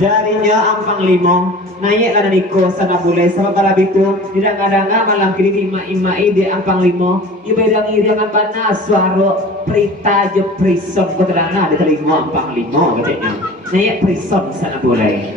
Darinya ampang limo naik karena niko sana boleh sama kalau itu tidak kadang-kadang malam kini ima di ampang limo ibedang iriangan panas suara perita je prison keterana di telingo ampang limo katanya naik prison sana boleh.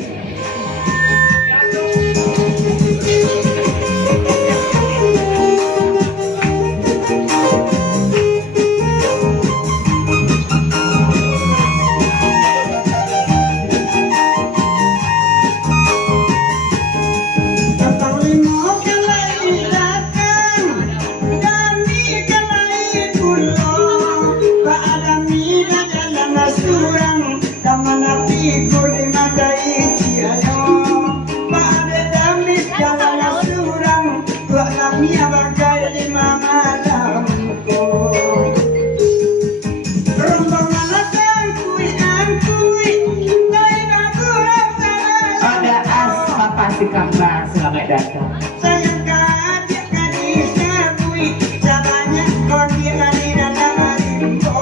Selamat datang. Sayang kadik kadik sabui caranya kau dia kadik datang harimbo.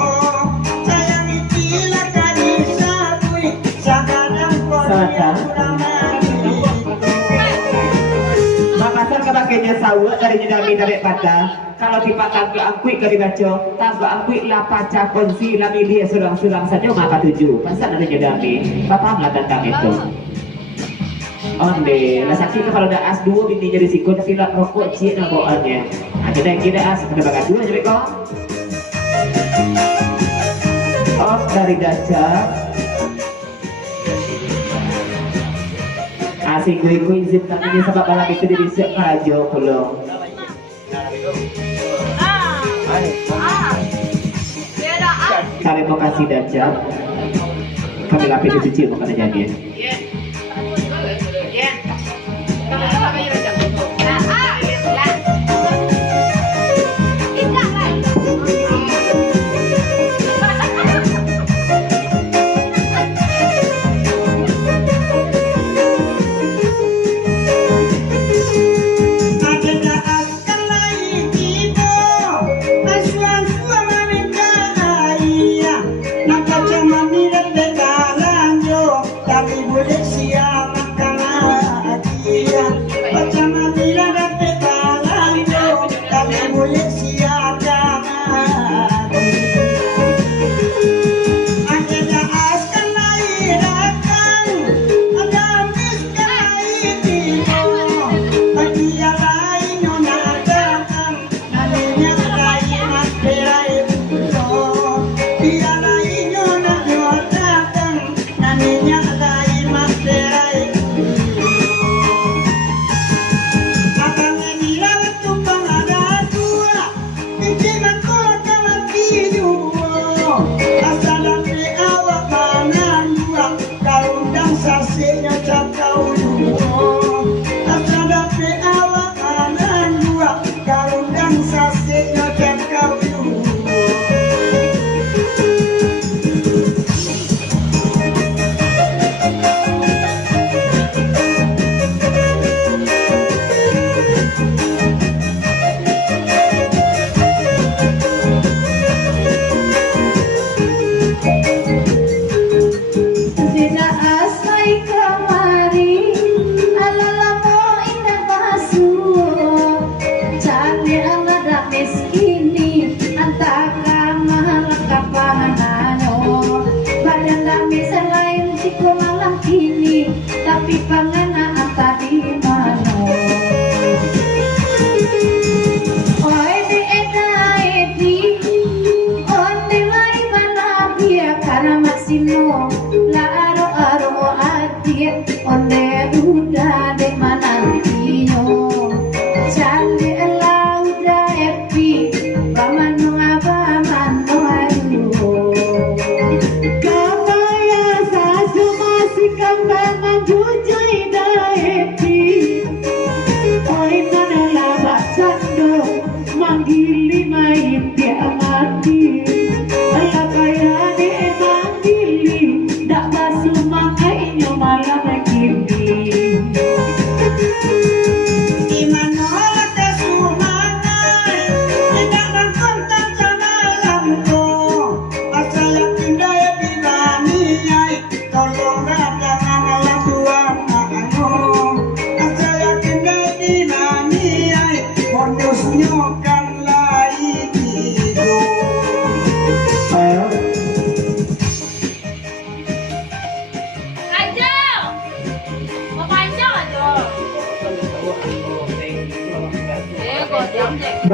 Sayang itilah kadik sabui sekarang kau dia pulang lagi. Makassar kebakainya sawah dari nyedami dari patah. Kalau tipak tangga angkui ke dibaca tangga angkui lah pacar konsi lah milih surang-surang saja maka tujuh. Pasal ada nyedami. Bapak nggak tentang itu. Onde, lah saksi kalau ada as dua bini jadi sikut tapi lah rokok cie na bawaannya. Ada yang kira as ada bakat dua jadi kok. Oh dari daca. Asik gue izin tanya sebab malam itu di desa Kajo belum. Terima kasih daca. Kami lapis dicuci mau kena jadi.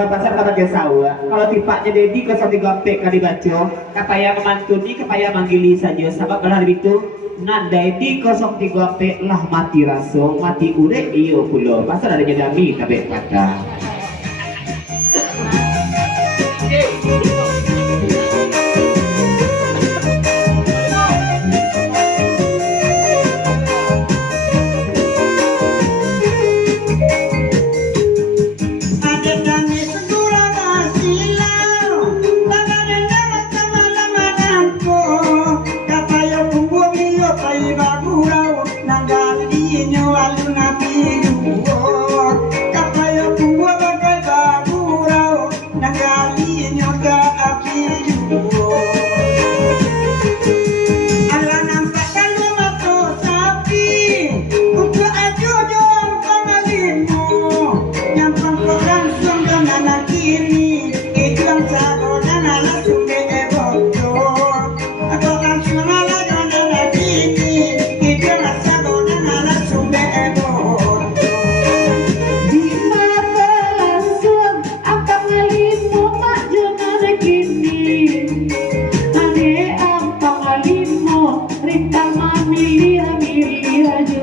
pasar kabar sawa. Kalau tipaknya Dedi 03 P kali baca, kapaya memantuni kapaya manggili saja. Sabab belah itu nandai di 03 P lah mati raso, mati ure iyo pulo. Pasal adanya dami tapi kata.